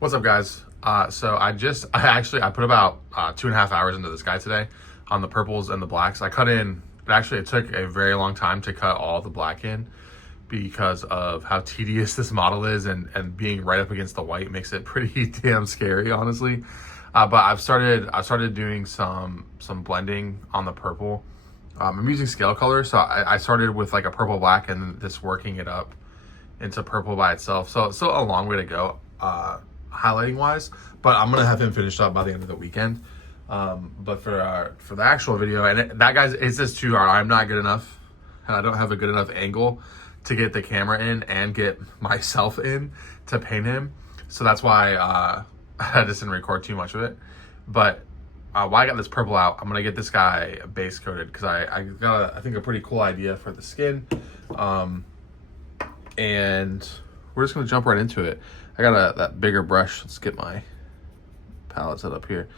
What's up, guys? So I put about 2.5 hours into this guy today on the purples and the blacks. It took a very long time to cut all the black in because of how tedious this model is, and being right up against the white makes it pretty damn scary, honestly. But I've started doing some blending on the purple. I'm using scale color, so I started with like a purple black and just working it up into purple by itself. So it's still a long way to go, highlighting wise, but I'm gonna have him finished up by the end of the weekend. But for the actual video, that guy's, it's just too hard. I'm not good enough, and I don't have a good enough angle to get the camera in and get myself in to paint him. So that's why I just didn't record too much of it. But while I got this purple out, I'm gonna get this guy base coated because I got I think a pretty cool idea for the skin. And we're just gonna jump right into it. I got that bigger brush. Let's get my palette set up here.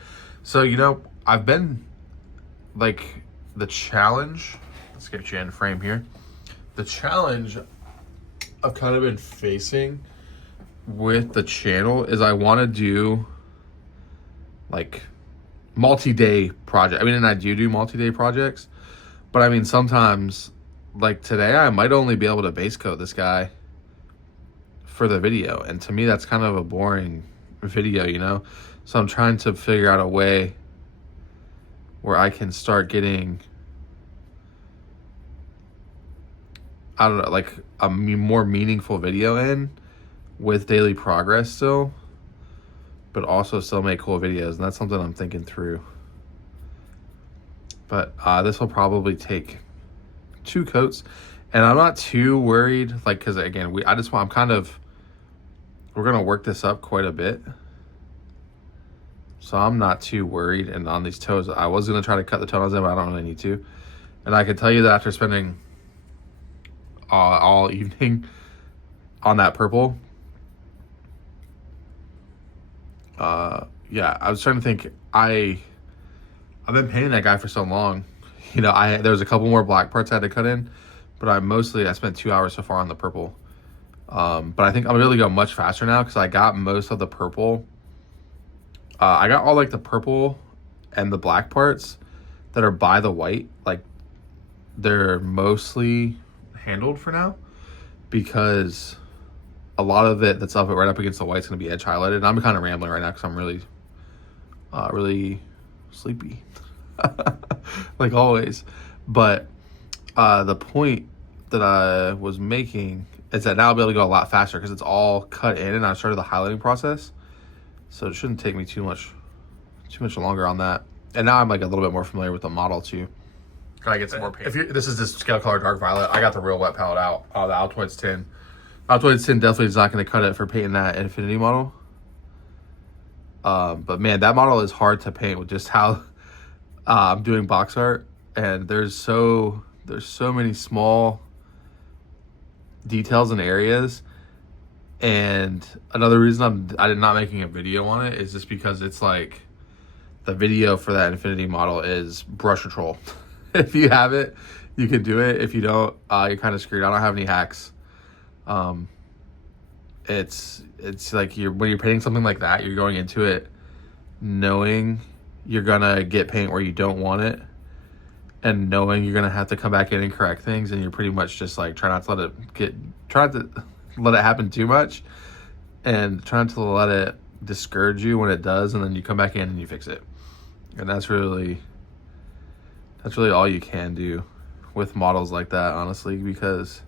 So, I've been like the challenge. Let's get you in frame here. The challenge I've kind of been facing with the channel is I want to do like multi-day project. I mean, and I do multi-day projects, but I mean, sometimes like today I might only be able to base coat this guy for the video, and to me that's kind of a boring video. So I'm trying to figure out a way where I can start getting, I don't know, like a more meaningful video in with daily progress still, but also still make cool videos. And that's something I'm thinking through. But this will probably take 2 coats, and I'm not too worried, like, because again, we're gonna work this up quite a bit, so I'm not too worried. And on these toes, I was gonna try to cut the toenails in, but I don't really need to. And I can tell you that after spending all evening on that purple, yeah, I was trying to think. I've been painting that guy for so long. There was a couple more black parts I had to cut in, but I spent 2 hours so far on the purple. But I think I'm gonna really go much faster now because I got most of the purple. I got all like the purple and the black parts that are by the white. Like, they're mostly handled for now because a lot of it that's right up against the white is gonna be edge highlighted. And I'm kind of rambling right now because I'm really sleepy, like always. But the point that I was making is that now I'll be able to go a lot faster because it's all cut in and I started the highlighting process. So it shouldn't take me too much longer on that. And now I'm like a little bit more familiar with the model too. Gotta get some more paint. This is this scale color dark violet. I got the real wet palette out. The Altoids 10. Altoids 10 definitely is not going to cut it for painting that Infinity model. But man, that model is hard to paint with just how I'm doing box art, and there's so many small details and areas. And another reason I'm not making a video on it is just because it's like the video for that Infinity model is brush control. If you have it, you can do it. If you don't, you're kind of screwed. I don't have any hacks. It's like when you're painting something like that, you're going into it knowing you're gonna get paint where you don't want it, and knowing you're gonna have to come back in and correct things, and you're pretty much just like try not to let it happen too much, and trying to let it discourage you when it does, and then you come back in and you fix it. And that's really all you can do with models like that, honestly, because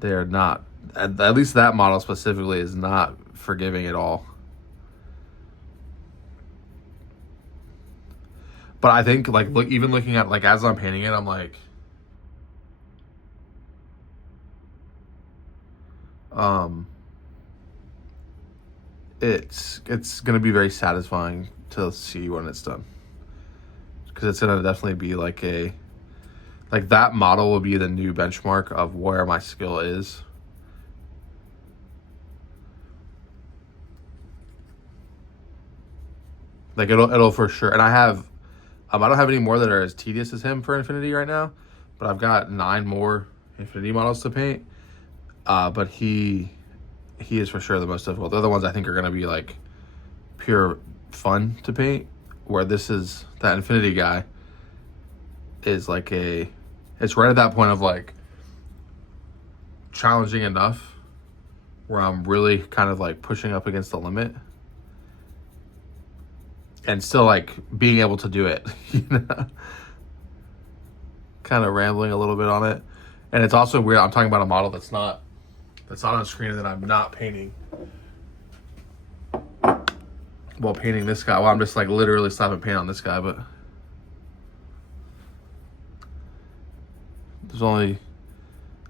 they are not, at least that model specifically is not forgiving at all. But I think like even looking at, like, as I'm painting it, I'm like, it's gonna be very satisfying to see when it's done, because it's gonna definitely be like that model will be the new benchmark of where my skill is. Like, it'll for sure. And I don't have any more that are as tedious as him for Infinity right now, but I've got 9 more Infinity models to paint. But he is for sure the most difficult. The other ones I think are going to be like pure fun to paint, where this is, that infinity guy is like it's right at that point of like challenging enough where I'm really kind of like pushing up against the limit and still like being able to do it, you know? Kind of rambling a little bit on it. And it's also weird, I'm talking about a model that's not on screen and that I'm not painting while painting this guy. Well, I'm just like literally slapping paint on this guy, but there's only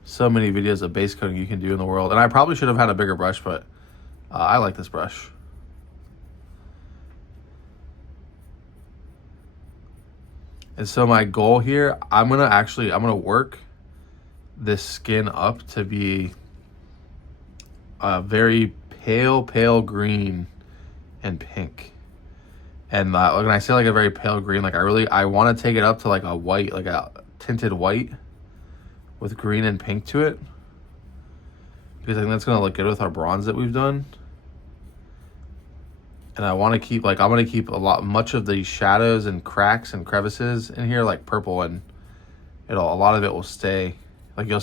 so many videos of base coating you can do in the world. And I probably should have had a bigger brush, but I like this brush. And so my goal here, I'm gonna work this skin up to be a very pale green and pink. And when I say like a very pale green, like I want to take it up to like a white, like a tinted white with green and pink to it, because I think that's gonna look good with our bronze that we've done. And I want to keep I'm gonna keep much of the shadows and cracks and crevices in here like purple, and a lot of it will stay. Like you'll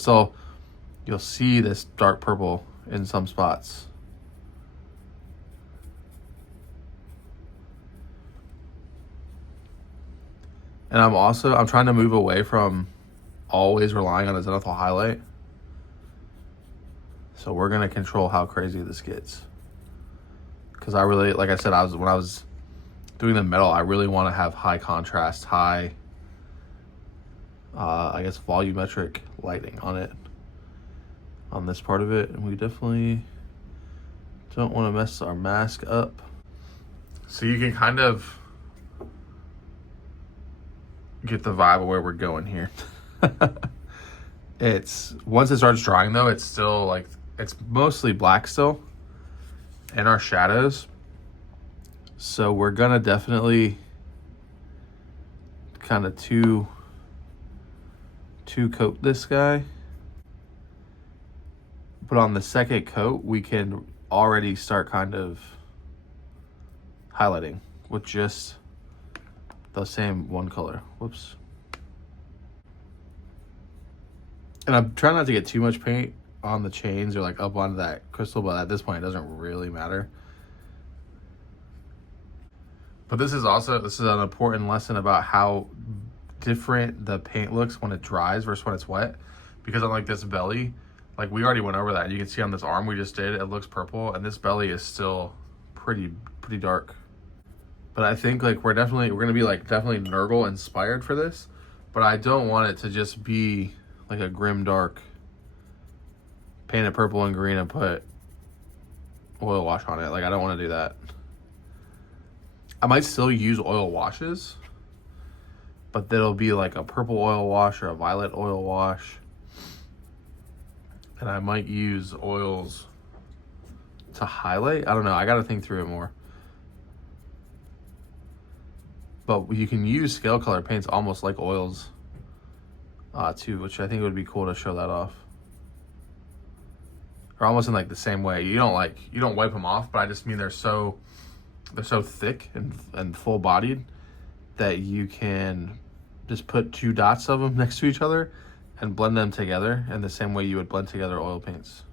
see this dark purple in some spots. And I'm trying to move away from always relying on a zenithal highlight. So we're gonna control how crazy this gets. Because I really, like I said, when I was doing the metal, I really want to have high contrast, high, I guess, volumetric lighting on it, on this part of it. And we definitely don't want to mess our mask up. So you can kind of get the vibe of where we're going here. Once it starts drying though, it's still like, it's mostly black still in our shadows. So we're gonna definitely kind of two coat this guy. But on the second coat, we can already start kind of highlighting with just the same one color. Whoops. And I'm trying not to get too much paint on the chains or like up onto that crystal, but at this point it doesn't really matter. But this is an important lesson about how different the paint looks when it dries versus when it's wet. Because on like this belly, like we already went over that. You can see on this arm we just did, it looks purple, and this belly is still pretty dark. But I think like we're gonna be like definitely Nurgle inspired for this, but I don't want it to just be like a grim dark, paint it purple and green and put oil wash on it. Like I don't want to do that. I might still use oil washes, but that'll be like a purple oil wash or a violet oil wash. And I might use oils to highlight. I don't know. I got to think through it more. But you can use scale color paints almost like oils too, which I think would be cool to show that off. Or almost in like the same way. You don't wipe them off, but I just mean they're so thick and full bodied that you can just put 2 dots of them next to each other and blend them together in the same way you would blend together oil paints.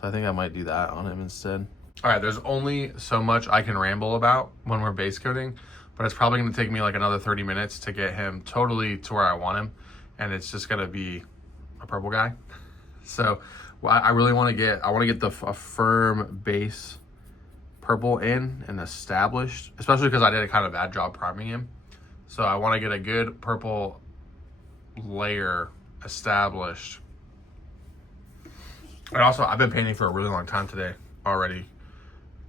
So I think I might do that on him instead. All right, there's only so much I can ramble about when we're base coating, but it's probably gonna take me like another 30 minutes to get him totally to where I want him. And it's just gonna be a purple guy. So I really wanna get a firm base purple in and established, especially because I did a kind of bad job priming him. So I wanna get a good purple layer established. And also, I've been painting for a really long time today already.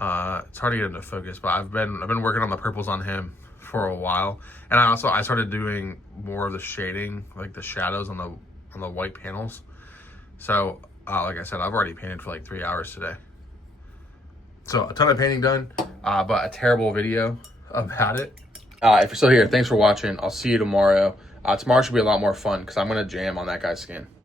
It's hard to get into focus, but I've been working on the purples on him for a while. And I started doing more of the shading, like the shadows on the white panels. So like I said, I've already painted for like 3 hours today. So a ton of painting done, but a terrible video about it. If you're still here, thanks for watching. I'll see you tomorrow. Tomorrow should be a lot more fun because I'm gonna jam on that guy's skin.